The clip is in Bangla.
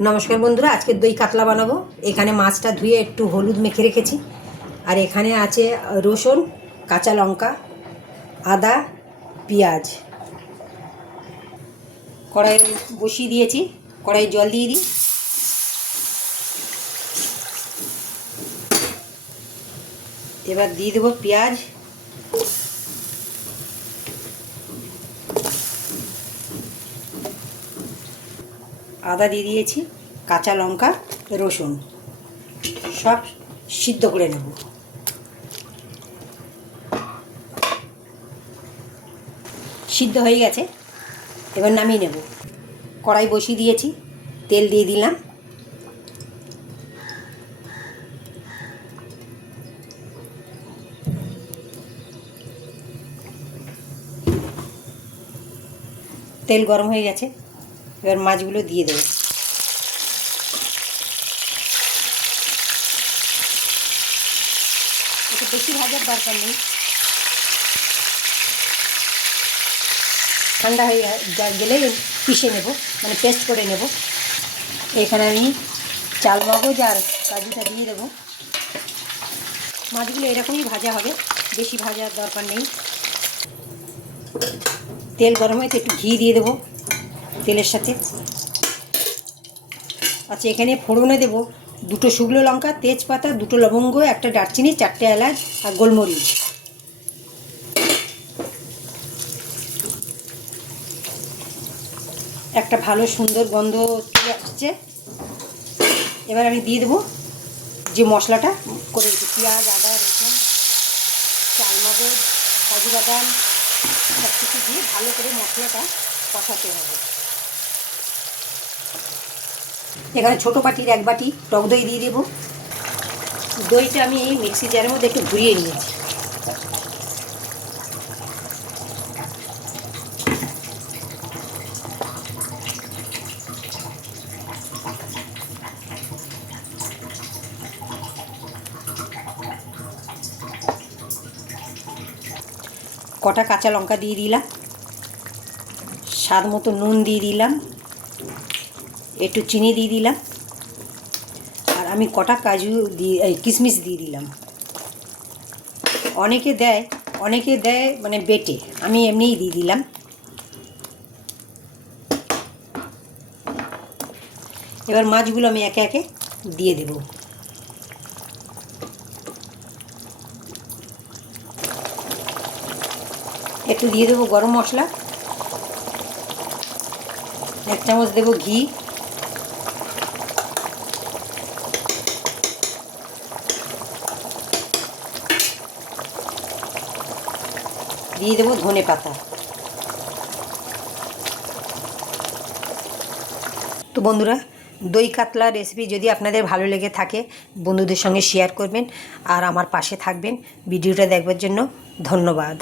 নমস্কার বন্ধুরা, আজকে দই কাতলা বানাবো। এখানে মাছটা ধুয়ে একটু হলুদ মেখে রেখেছি। আর এখানে আছে রসুন, কাঁচা লঙ্কা, আদা, পেঁয়াজ। কড়াই বসিয়ে দিয়েছি, কড়াই জল দিয়ে দিই। এবার দিয়ে দেবো পেঁয়াজ, আদা দিয়ে দিয়েছি, কাঁচা লঙ্কা, রসুন সব সিদ্ধ করে নেব। সিদ্ধ হয়ে গেছে, এবার নামিয়ে নেব। কড়াই বসিয়ে দিয়েছি, তেল দিয়ে দিলাম। তেল গরম হয়ে গেছে, এবার মাছগুলো দিয়ে দেবো। একটু বেশি ভাজার দরকার নেই, ঠান্ডা হয়ে গেলেই পিষে নেব, মানে পেস্ট করে নেব। এখানে আমি চাল মগজ আর কাজুটা দিয়ে দেবো। মাছগুলো এরকমই ভাজা হবে, বেশি ভাজার দরকার নেই। তেল গরম হয়েছে, একটু ঘি দিয়ে দেবো তেলের সাথে। আচ্ছা, এখানে ফোড়নে দেবো 2টো শুকনো লঙ্কা, তেজপাতা, 2টো লবঙ্গ, 1টা দারচিনি, 4টে এলাচ আর গোলমরিচ। একটা ভালো সুন্দর গন্ধ চলে আসছে। এবার আমি দিয়ে দেবো যে মশলাটা করে রেখেছি, পেঁয়াজ, আদা, রসুন, চালমগজ, কাজু বাদাম সব কিছু দিয়ে ভালো করে মশলাটা কষাতে হবে। এখানে ছোটো বাটির 1 বাটি টক দই দিয়ে দেবো। দইটা আমি মিক্সি জারের মধ্যে একটু ঘুরিয়ে নিয়েছি। কটা কাঁচা লঙ্কা দিয়ে দিলাম, স্বাদ মতো নুন দিয়ে দিলাম, একটু চিনি দিয়ে দিলাম, আর আমি কটা কাজু দিয়ে কিশমিশ দিয়ে দিলাম। অনেকে দেয় মানে বেটে, আমি এমনিই দিয়ে দিলাম। এবার মাছগুলো আমি একে একে দিয়ে দেব। একটু দিয়ে দেবো গরম মশলা, 1 চামচ দেবো ঘি, দিয়ে দেবো ধনে পাতা। তো বন্ধুরা, দই কাতলা রেসিপি যদি আপনাদের ভালো লেগে থাকে বন্ধুদের সঙ্গে শেয়ার করবেন আর আমার পাশে থাকবেন। ভিডিওটা দেখবার জন্য ধন্যবাদ।